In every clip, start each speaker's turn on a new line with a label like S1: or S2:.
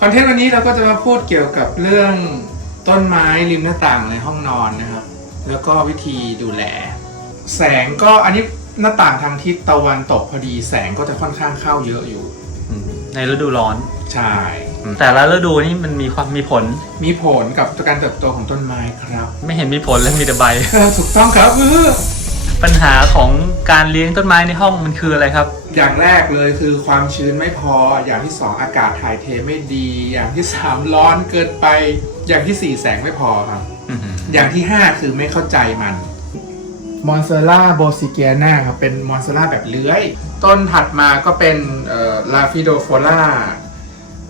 S1: คอนเทนต์วันนี้เราก็จะมาพูดเกี่ยวกับเรื่องต้นไม้ริมหน้าต่างในห้องนอนนะครับ แล้วก็วิธีดูแล แสงก็อันนี้หน้าต่างทางทิศตะวันตกพอดีแสงก็จะค่อนข้างเข้าเยอะอยู่
S2: ในฤดูร้อน
S1: ใช่
S2: แต่ละฤดูนี่มันมีความมีผล
S1: มีผลกับการเติบโตของต้นไม้ครับ
S2: ไม่เห็นมีผลเลยมีแต่ใบ
S1: ถูกต้องครับเออ
S2: ปัญหาของการเลี้ยงต้นไม้ในห้องมันคืออะไรครับ
S1: อย่างแรกเลยคือความชื้นไม่พอ อย่างที่สองอากาศถ่ายเทไม่ดี อย่างที่สามร้อนเกินไป อย่างที่สี่แสงไม่พอครับ
S2: อือหือ
S1: อย่างที่ 5 คือไม่เข้าใจมันมอนเซล่าโบซิเกียนาครับเป็นมอนเซล่าแบบเลื้อย ต้นถัดมาก็เป็นลาฟิโดโฟล่า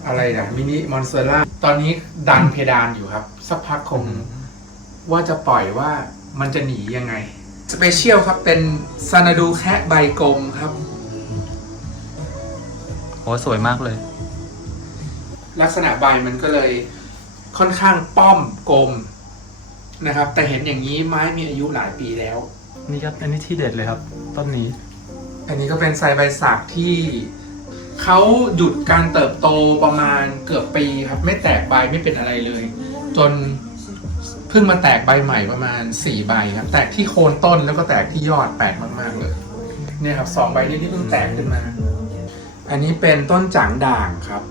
S1: อะไรนะมินิมอนเซล่าตอนนี้ดันเพดานอยู่ครับ สักพักคงว่าจะปล่อยว่ามันจะหนียังไง สเปเชียลครับเป็นซานาดูแคะใบกลมครับ
S2: โหสวยมากเลย
S1: ลักษณะใบมันก็เลยค่อนข้างป้อมกลมนะครับ แต่เห็นอย่างนี้ไม้มีอายุหลายปีแล้ว
S2: นี่ครับอันนี้ที่เด็ดเลยครับ ต้นนี้
S1: อันนี้ก็เป็นไซใบสักที่เขาหยุดการเติบโตประมาณเกือบปีครับ ไม่แตกใบไม่เป็นอะไรเลย จนเพิ่งมาแตกใบใหม่ประมาณ4ใบครับ แตกที่โคนต้นแล้วก็แตกที่ยอดแปลกมาก ๆ เลย เนี่ยครับสองใบนี้ที่เพิ่งแตกขึ้นมา อันนี้เป็นต้นจางด่างครับ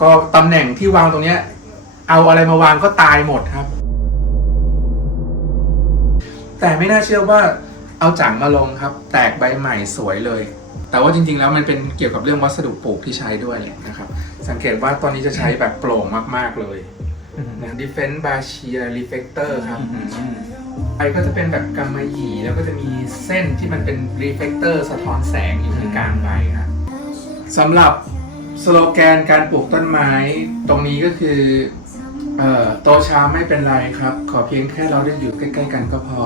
S1: ก็ตำแหน่งที่วางตรงเนี้ย เอาอะไรมาวางก็ตายหมดครับ แต่ไม่น่าเชื่อว่าเอาจังมาลงครับ แตกใบใหม่สวยเลย แต่ว่าจริงๆ แล้วมันเป็นเกี่ยวกับเรื่องวัสดุปลูกที่ใช้ด้วยนะครับ สังเกตว่าตอนนี้จะใช้แบบโปร่งมากๆเลยนะ Defense b a s h i r Reflector ครับไอก็จะเป็นแบบกำมะหยี่แล้วก็จะมีเส้นที่มันเป็น reflector สะท้อนแสงอยู่ที่กลางใบครับ สำหรับสโลแกนการปลูกต้นไม้ตรงนี้ก็คือโตช้าไม่เป็นไรครับ ขอเพียงแค่เราได้อยู่ใกล้ ๆ กันก็พอ